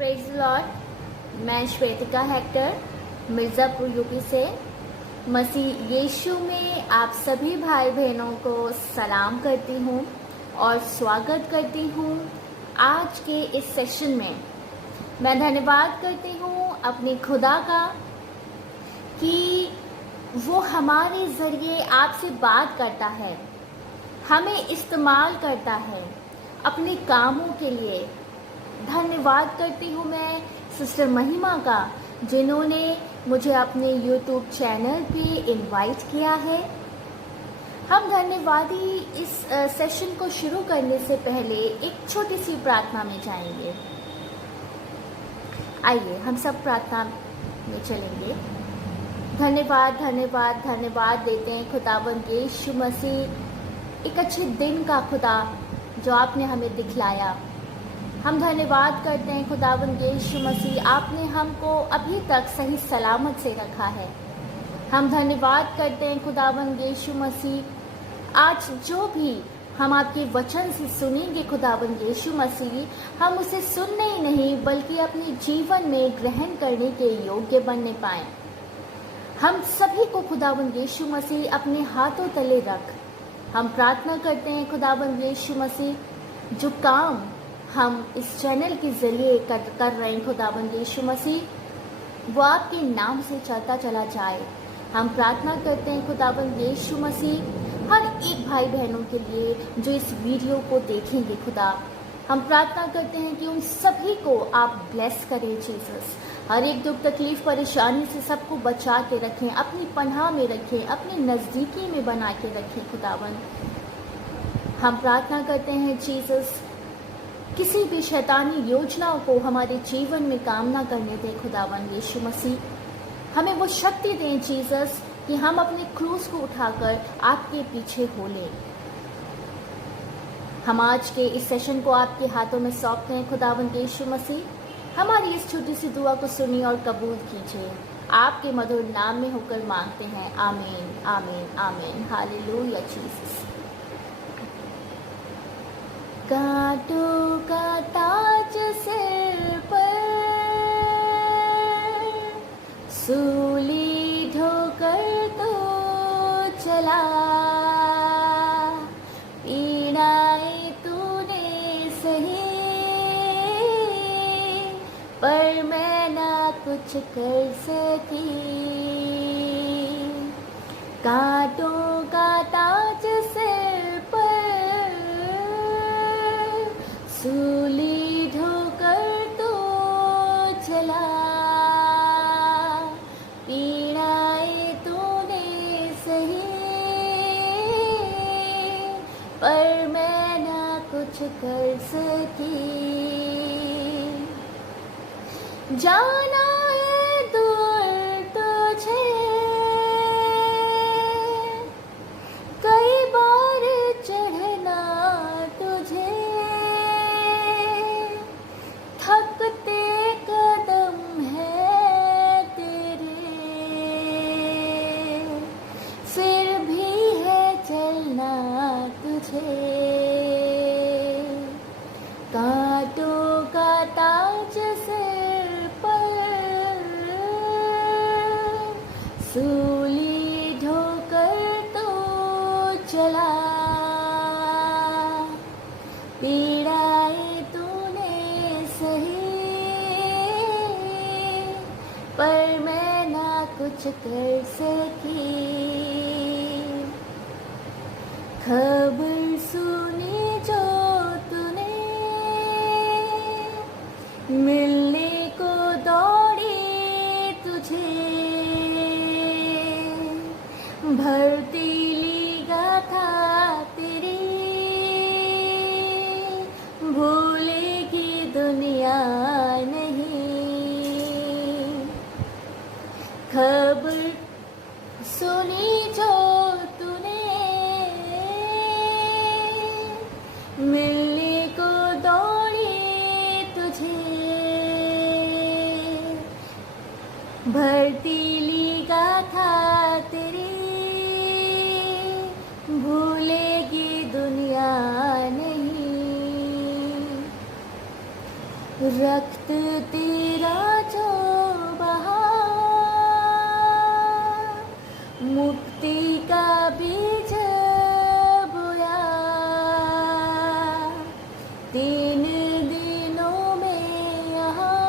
Praise Lord. मैं श्वेतिका Hector Mirzapur UP से मसीह यीशु में आप सभी भाई बहनों को सलाम करती हूँ और स्वागत करती हूँ आज के इस सेशन में। मैं धन्यवाद करती हूँ अपने खुदा का कि वो हमारे ज़रिए आपसे बात करता है, हमें इस्तेमाल करता है अपने कामों के लिए। धन्यवाद करती हूँ मैं सिस्टर महिमा का, जिन्होंने मुझे अपने यूट्यूब चैनल पे इनवाइट किया है। हम धन्यवादी इस सेशन को शुरू करने से पहले एक छोटी सी प्रार्थना में जाएंगे। आइए हम सब प्रार्थना में चलेंगे। धन्यवाद धन्यवाद धन्यवाद देते हैं खुदावंद यीशु मसीह, एक अच्छे दिन का खुदा जो आपने हमें दिखलाया। हम धन्यवाद करते हैं खुदावंद यीशु मसीह, आपने हमको अभी तक सही सलामत से रखा है। हम धन्यवाद करते हैं खुदावंद यीशु मसीह, आज जो भी हम आपके वचन से सुनेंगे खुदावंद यीशु मसीह, हम उसे सुनने ही नहीं बल्कि अपने जीवन में ग्रहण करने के योग्य बनने पाएं। हम सभी को खुदावंद यीशु मसीह अपने हाथों तले रख हम प्रार्थना करते हैं खुदावंद यीशु मसीह, जो काम हम इस चैनल के ज़रिए कर रहे हैं खुदावंद यीशु मसीह, वो आपके नाम से चलता चला जाए। हम प्रार्थना करते हैं खुदावंद यीशु मसीह हर एक भाई बहनों के लिए जो इस वीडियो को देखेंगे खुदा। हम प्रार्थना करते हैं कि उन सभी को आप ब्लेस करें जीसस। हर एक दुख तकलीफ परेशानी से सबको बचा के रखें, अपनी पनाह में रखें, अपनी नज़दीकी में बना के रखें खुदावंद। हम प्रार्थना करते हैं जीसस, किसी भी शैतानी योजनाओं को हमारे जीवन में काम ना करने दें खुदावंद यीशु मसीह। हमें वो शक्ति दें जीसस कि हम अपने क्रूस को उठाकर आपके पीछे हो लें। हम आज के इस सेशन को आपके हाथों में सौंपते हैं खुदावंद यीशु मसीह। हमारी इस छोटी सी दुआ को सुनिए और कबूल कीजिए। आपके मधुर नाम में होकर मांगते हैं, आमीन आमीन आमीन। Hallelujah Jesus. कांटों का ताज सिर पर, सूली ढोकर तो चला, पीड़ाएं तूने सही पर मैं ना कुछ कर सकी। कांटों का ताज सिर पर, सूली ढोकर तो चला, पीड़ाएं तूने सही पर मैं ना कुछ कर सकी। जाना है दूर तुझे, कई बार चढ़ना तुझे, थकते कदम है तेरे, फिर भी है चलना तुझे। कांटों का ताज सिर पर, सूली ढोकर तो चला, पीड़ाएं तूने सही पर मैं ना कुछ कर सकी। खबर सुनी जो तूने, मिलने को दौड़ी तुझे, भर्ती गाथा तेरी, भूलेगी दुनिया नहीं। खबर सुनी जो तूने, मिलने को दौड़ी तुझे, भर्ती गाथा तेरी, भूलेगी दुनिया नहीं। रक्त तेरा जो बहा, मुक्ति का बीज बोया, 3 दिनों में यहाँ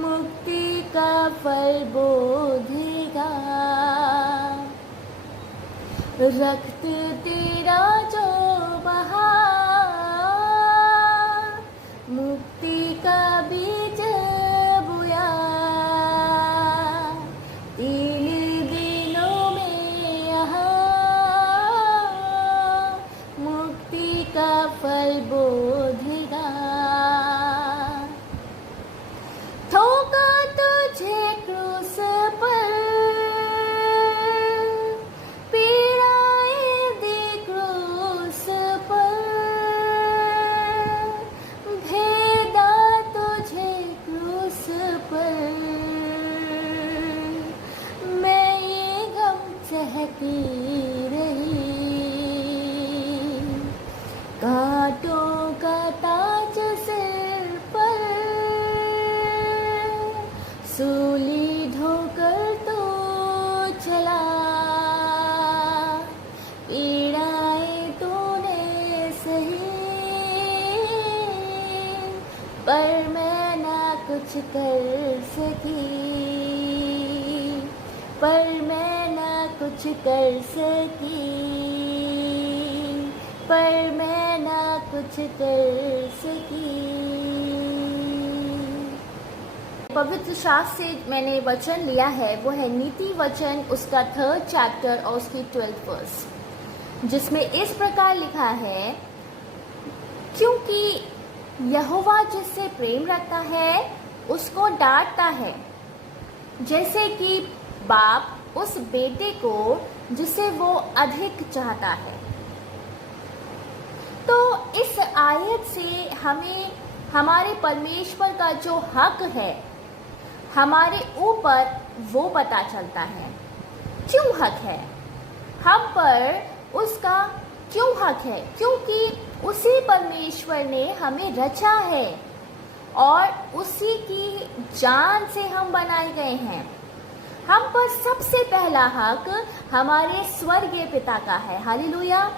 मुक्ति का फल बोधेगा। रक्त तेरा जो बहा, मुक्ति का बीज बोया, 3 दिनों में यहाँ मुक्ति का फल बोधेगा। ठोका तुझे क्रूस पर, पीड़ाएं दी क्रूस पर, भेदा तुझे क्रूस पर, मैं ये गम सहती रही। कांटों का ताज सिर पर, सूली ढोकर तो चला, पीड़ाएं तूने सही, पर मैं ना कुछ कर सकी, पर मैं ना कुछ कर सकी, पर मैं ना कुछ कर सकी। पवित्र शास्त्र से मैंने वचन लिया है, वो है नीति वचन, उसका 3rd चैप्टर और उसकी 12th वर्स, जिसमें इस प्रकार लिखा है, क्योंकि यहोवा जिससे प्रेम रखता है उसको डांटता है, जैसे कि बाप उस बेटे को जिसे वो अधिक चाहता है। तो इस आयत से हमें हमारे परमेश्वर का जो हक है हमारे ऊपर वो पता चलता है। क्यों हक है हम पर, उसका क्यों हक है? क्योंकि उसी परमेश्वर ने हमें रचा है और उसी की जान से हम बनाए गए हैं। हम पर सबसे पहला हक हमारे स्वर्गीय पिता का है। हालेलुया।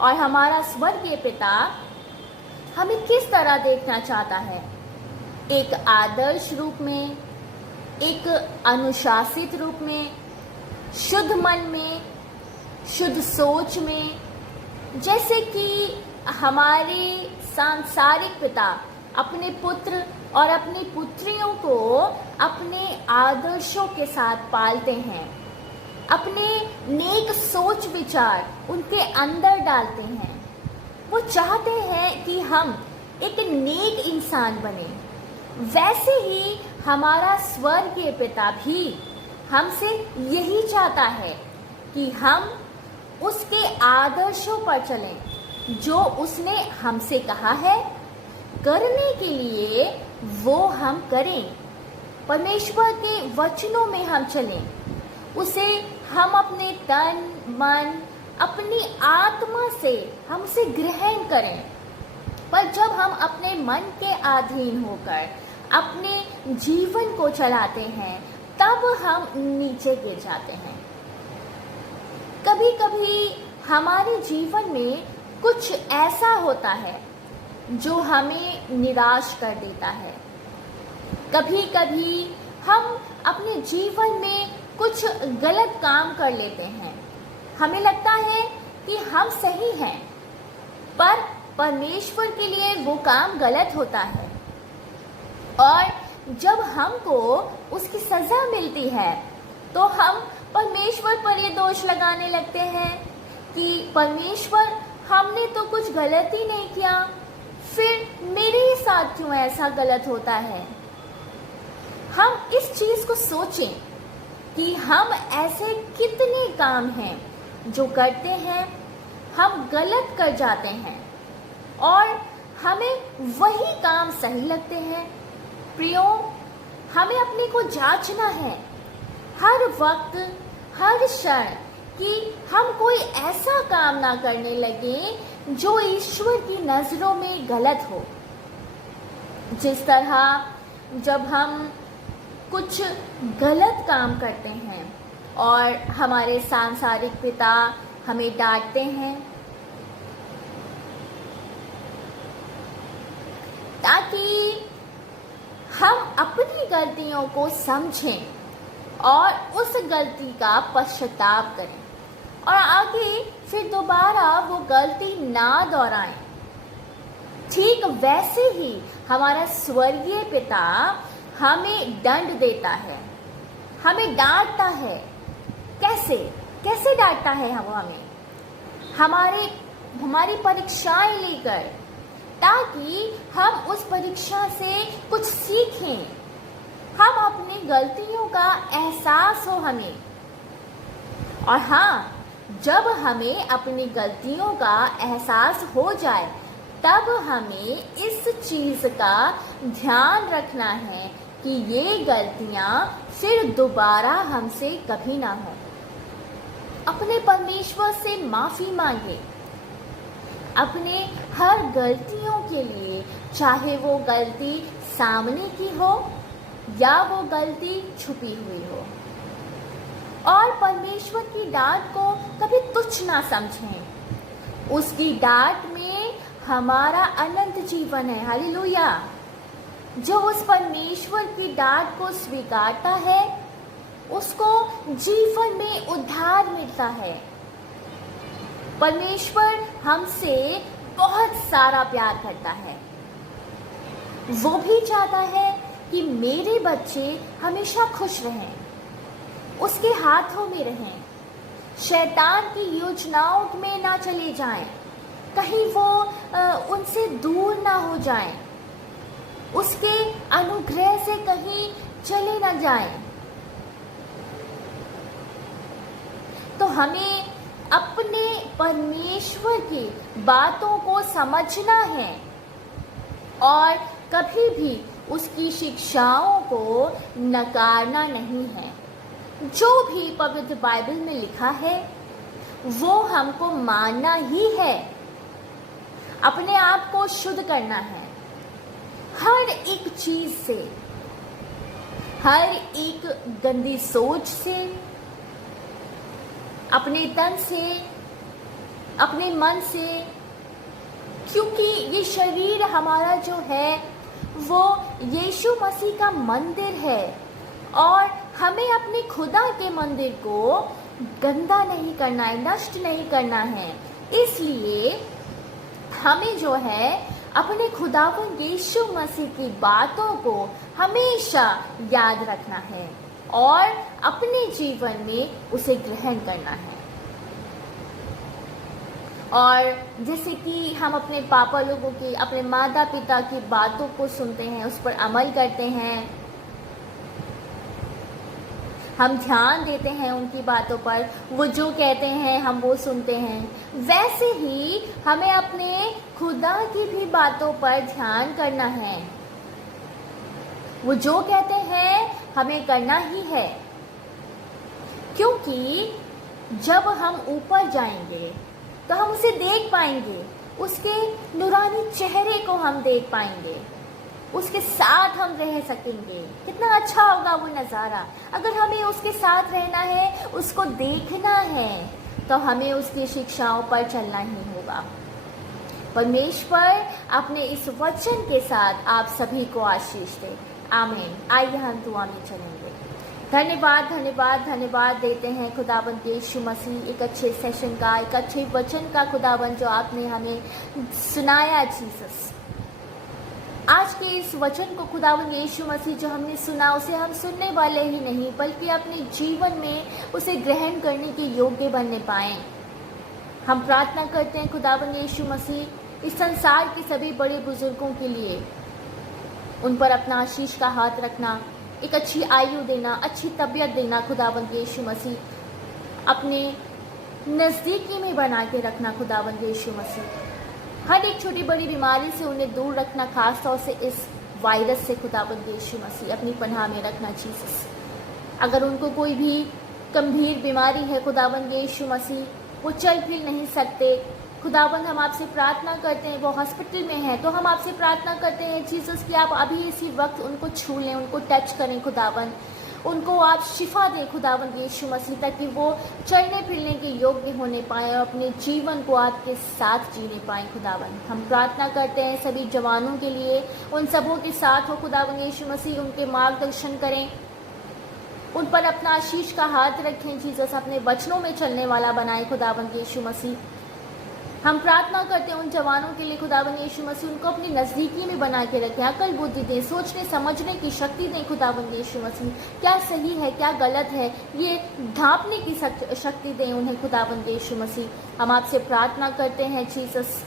और हमारा स्वर्गीय पिता हमें किस तरह देखना चाहता है? एक आदर्श रूप में, एक अनुशासित रूप में, शुद्ध मन में, शुद्ध सोच में, जैसे कि हमारे सांसारिक पिता अपने पुत्र और अपनी पुत्रियों को अपने आदर्शों के साथ पालते हैं, अपने नेक सोच विचार उनके अंदर डालते हैं। वो चाहते हैं कि हम एक नेक इंसान बने। वैसे ही हमारा स्वर्गीय पिता भी हमसे यही चाहता है कि हम उसके आदर्शों पर चलें, जो उसने हमसे कहा है करने के लिए वो हम करें। परमेश्वर के वचनों में हम चलें, उसे हम अपने तन मन अपनी आत्मा से हम उसे ग्रहण करें। पर जब हम अपने मन के अधीन होकर अपने जीवन को चलाते हैं तब हम नीचे गिर जाते हैं। कभी कभी हमारे जीवन में कुछ ऐसा होता है जो हमें निराश कर देता है। कभी कभी हम अपने जीवन में कुछ गलत काम कर लेते हैं। हमें लगता है कि हम सही हैं, पर परमेश्वर के लिए वो काम गलत होता है। और जब हमको उसकी सज़ा मिलती है तो हम परमेश्वर पर ये दोष लगाने लगते हैं कि परमेश्वर हमने तो कुछ गलत ही नहीं किया, फिर मेरे ही साथ क्यों ऐसा गलत होता है। हम इस चीज़ को सोचें कि हम ऐसे कितने काम हैं जो करते हैं, हम गलत कर जाते हैं और हमें वही काम सही लगते हैं। प्रियो, हमें अपने को जांचना है। हर वक्त, हर क्षण कि हम कोई ऐसा काम ना करने लगे जो ईश्वर की नज़रों में गलत हो। जिस तरह जब हम कुछ गलत काम करते हैं और हमारे सांसारिक पिता हमें डांटते हैं, ताकि हम अपनी गलतियों को समझें और उस गलती का पश्चाताप करें और आगे फिर दोबारा वो गलती ना दोहराएं। ठीक वैसे ही हमारा स्वर्गीय पिता हमें दंड देता है, हमें डांटता है। कैसे कैसे डांटता है वो हमें? हमारी परीक्षाएं लेकर, ताकि हम उस परीक्षा से कुछ सीखें, हम अपनी गलतियों का एहसास हो हमें। और हाँ, जब हमें अपनी गलतियों का एहसास हो जाए तब हमें इस चीज़ का ध्यान रखना है कि ये गलतियाँ फिर दोबारा हमसे कभी ना हो। अपने परमेश्वर से माफ़ी मांगे अपने हर गलतियों के लिए, चाहे वो गलती सामने की हो या वो गलती छुपी हुई हो। और परमेश्वर की डांट को कभी तुच्छ ना समझें। उसकी डांट में हमारा अनंत जीवन है। हालेलुया। जो उस परमेश्वर की डांट को स्वीकारता है उसको जीवन में उद्धार मिलता है। परमेश्वर हमसे बहुत सारा प्यार करता है। वो भी चाहता है कि मेरे बच्चे हमेशा खुश रहें, उसके हाथों में रहें, शैतान की योजनाओं में ना चले जाएं, कहीं वो उनसे दूर ना हो जाएं, उसके अनुग्रह से कहीं चले ना जाएं। तो हमें अपने परमेश्वर की बातों को समझना है और कभी भी उसकी शिक्षाओं को नकारना नहीं है। जो भी पवित्र बाइबल में लिखा है वो हमको मानना ही है, अपने आप को शुद्ध करना है हर एक चीज से, हर एक गंदी सोच से, अपने तन से, अपने मन से। क्योंकि ये शरीर हमारा जो है वो यीशु मसीह का मंदिर है और हमें अपने खुदा के मंदिर को गंदा नहीं करना है, नष्ट नहीं करना है। इसलिए हमें जो है अपने खुदावंद यीशु मसीह की बातों को हमेशा याद रखना है और अपने जीवन में उसे ग्रहण करना है। और जैसे कि हम अपने पापा लोगों की, अपने माता पिता की बातों को सुनते हैं, उस पर अमल करते हैं, हम ध्यान देते हैं उनकी बातों पर, वो जो कहते हैं हम वो सुनते हैं, वैसे ही हमें अपने खुदा की भी बातों पर ध्यान करना है। वो जो कहते हैं हमें करना ही है, क्योंकि जब हम ऊपर जाएंगे तो हम उसे देख पाएंगे, उसके नूरानी चेहरे को हम देख पाएंगे, उसके साथ हम रह सकेंगे। कितना अच्छा होगा वो नज़ारा। अगर हमें उसके साथ रहना है, उसको देखना है, तो हमें उसकी शिक्षाओं पर चलना ही होगा। परमेश्वर अपने इस वचन के साथ आप सभी को आशीष दे। आमीन। आइए हम दुआ में चलेंगे। धन्यवाद धन्यवाद धन्यवाद देते हैं खुदावंद यीशु मसीह, एक अच्छे सेशन का, एक अच्छे वचन का खुदावंद जो आपने हमें सुनाया। जीसस, आज के इस वचन को खुदावंद यीशु मसीह जो हमने सुना, उसे हम सुनने वाले ही नहीं बल्कि अपने जीवन में उसे ग्रहण करने के योग्य बनने पाएं। हम प्रार्थना करते हैं खुदावंद यीशु मसीह, इस संसार के सभी बड़े बुजुर्गों के लिए उन पर अपना आशीष का हाथ रखना, एक अच्छी आयु देना, अच्छी तबीयत देना। खुदावंद यीशु मसीह, अपने नज़दीकी में बना के रखना। खुदावंद यीशु मसीह, हर एक छोटी बड़ी बीमारी से उन्हें दूर रखना, खास तौर से इस वायरस से। खुदावंद यीशु मसीह, अपनी पनाह में रखना। जीसस, अगर उनको कोई भी गंभीर बीमारी है खुदावंद यीशु मसीह, वो चल फिर नहीं सकते। खुदावंद हम आपसे प्रार्थना करते हैं, वो हॉस्पिटल में है तो हम आपसे प्रार्थना करते हैं जीसस कि आप अभी इसी वक्त उनको छू लें, उनको टच करें खुदावंद, उनको आप शिफा दें खुदावंद यीशु मसीह, ताकि वो चलने फिरने के योग्य होने पाएँ और अपने जीवन को आपके साथ जीने पाएँ खुदावंद। हम प्रार्थना करते हैं सभी जवानों के लिए, उन सबों के साथ हो खुदावंद यीशु मसीह, उनके मार्गदर्शन करें, उन पर अपना आशीष का हाथ रखें जीसस, अपने वचनों में चलने वाला बनाए खुदावंद यीशु मसीह। हम प्रार्थना करते हैं उन जवानों के लिए खुदावंद यीशु मसीह, उनको अपनी नज़दीकी में बना के रखें, अकल बुद्धि दें, सोचने समझने की शक्ति दें खुदावंद यीशु मसीह, क्या सही है क्या गलत है ये ढांपने की शक्ति दें उन्हें खुदावंद यीशु मसीह। हम आपसे प्रार्थना करते हैं जीसस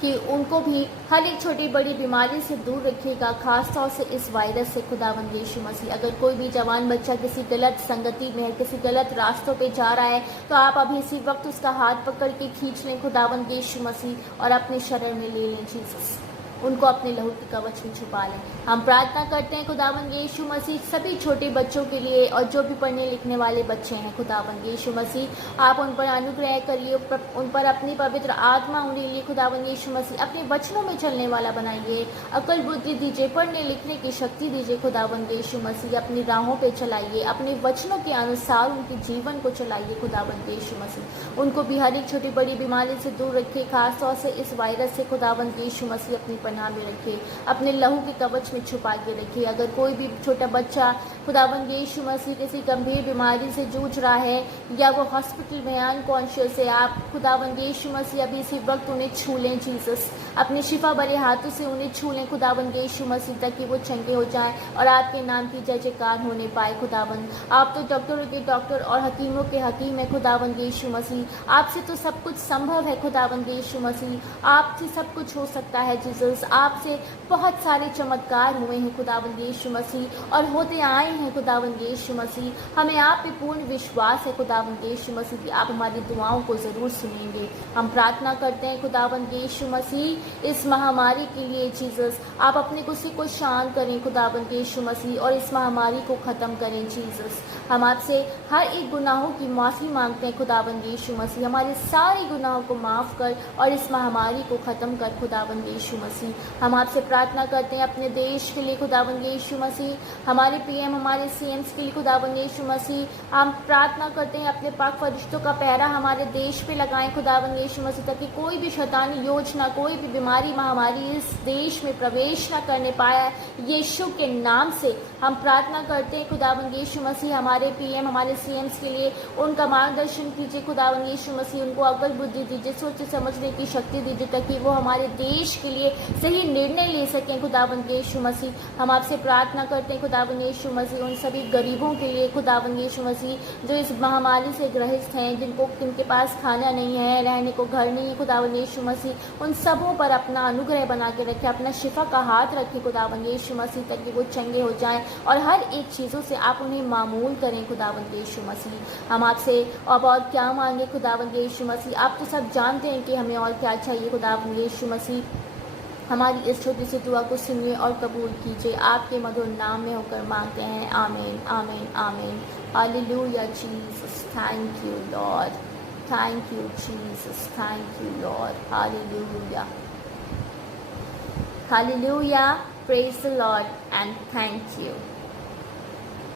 कि उनको भी हर एक छोटी बड़ी बीमारी से दूर रखिएगा, खास तौर से इस वायरस से खुदावंद यीशु मसीह। अगर कोई भी जवान बच्चा किसी गलत संगति में है, किसी गलत रास्तों पे जा रहा है, तो आप अभी इसी वक्त उसका हाथ पकड़ के खींच लें खुदावंद यीशु मसीह और अपने शरण में ले लें जीसस, उनको अपने लहू के कवच में छुपा लें। हम प्रार्थना करते हैं खुदावंद यीशु मसीह सभी छोटे बच्चों के लिए और जो भी पढ़ने लिखने वाले बच्चे हैं खुदावंद यीशु मसीह, आप उन पर अनुग्रह करिए, उन पर अपनी पवित्र आत्मा उड़ीलिए खुदावंद यीशु मसीह, अपने वचनों में चलने वाला बनाइए, अकल बुद्धि दीजिए, पढ़ने लिखने की शक्ति दीजिए खुदावंद यीशु मसीह, अपनी राहों पे चलाइए, अपने वचनों के अनुसार उनके जीवन को चलाइए खुदावंद यीशु मसीह। उनको भी हर एक छोटी बड़ी बीमारी से दूर रखिए, खासतौर से इस वायरस से खुदावंद यीशु मसीह अपनी पनाह में रखिए, अपने लहू के कवच में छुपा के रखिए। अगर कोई भी छोटा बच्चा खुदावंद यीशु मसीह किसी गंभीर बीमारी से जूझ रहा है या वो हॉस्पिटल में अनकॉन्शियस है, आप खुदावंद यीशु मसीह अभी इसी वक्त उन्हें छू लें जीसस, अपने शिफा भरे हाथों से उन्हें छू लें खुदावंद यीशु मसीह, ताकि वो चंगे हो जाएं और आपके नाम की जय जयकार होने पाए खुदावंद। आप तो डॉक्टरों के डॉक्टर और हकीमों के हकीम है खुदावंद यीशु मसीह, आपसे तो सब कुछ संभव है खुदावंद यीशु मसीह, आपसे सब कुछ हो सकता है जीसस। आपसे बहुत सारे चमत्कार हुए हैं खुदावंद यीशु मसीह और होते आए हैं खुदावंद यीशु मसीह। हमें आप पे पूर्ण विश्वास है खुदावंद यीशु मसीह कि आप हमारी दुआओं को ज़रूर सुनेंगे। हम प्रार्थना करते हैं खुदावंद यीशु मसीह इस महामारी के लिए जीसस, आप अपने गुस्से को शांत करें खुदावंद यीशु मसीह और इस महामारी को ख़त्म करें जीसस। हम आपसे हर एक गुनाहों की माफ़ी मांगते हैं खुदावंद यीशु मसीह, हमारे सारे गुनाहों को माफ़ कर और इस महामारी को ख़त्म कर खुदावंद यीशु मसीह। हम आपसे प्रार्थना करते हैं अपने देश के लिए खुदावंद यीशु मसीह, हमारे पीएम हमारे सीएम्स के लिए खुदावंद यीशु मसीह। हम प्रार्थना करते हैं अपने पाक फरिश्तों का पहरा हमारे देश पे लगाएं खुदावंद यीशु मसीह, ताकि कोई भी शैतानी योजना, कोई भी बीमारी महामारी इस देश में प्रवेश न करने पाया। यीशु के नाम से हम प्रार्थना करते हैं खुदावंद यीशु मसीह, हमारे पीएम हमारे सीएम्स के लिए उनका मार्गदर्शन कीजिए खुदावंद यीशु मसीह, उनको अकल बुद्धि दीजिए, सोच समझने की शक्ति दीजिए, ताकि वो हमारे देश के लिए सही निर्णय ले सकें खुदावंद यीशु मसीह। हम आपसे प्रार्थना करते हैं खुदावंद यीशु मसीह उन सभी गरीबों के लिए खुदावंद यीशु मसीह जो इस महामारी से ग्रसित हैं, जिनके पास खाना नहीं है, रहने को घर नहीं है खुदावंद यीशु मसीह, उन सबों पर अपना अनुग्रह बना के रखें, अपना शिफा का हाथ रखें खुदावंद यीशु मसीह, ताकि वो चंगे हो जाएं और हर एक चीज़ों से आप उन्हें मामूल करें खुदावंद यीशु मसीह। हम आपसे अब और क्या मांगे खुदावंद यीशु मसीह, आप तो सब जानते हैं कि हमें और क्या चाहिए खुदावंद यीशु मसीह। हमारी इस छोटी सी दुआ को सुनिए और कबूल कीजिए, आपके मधुर नाम में होकर मांगते हैं, आमीन आमीन आमीन। Hallelujah Jesus, thank you Lord, thank you Jesus, thank you Lord, hallelujah hallelujah, praise the Lord and thank you.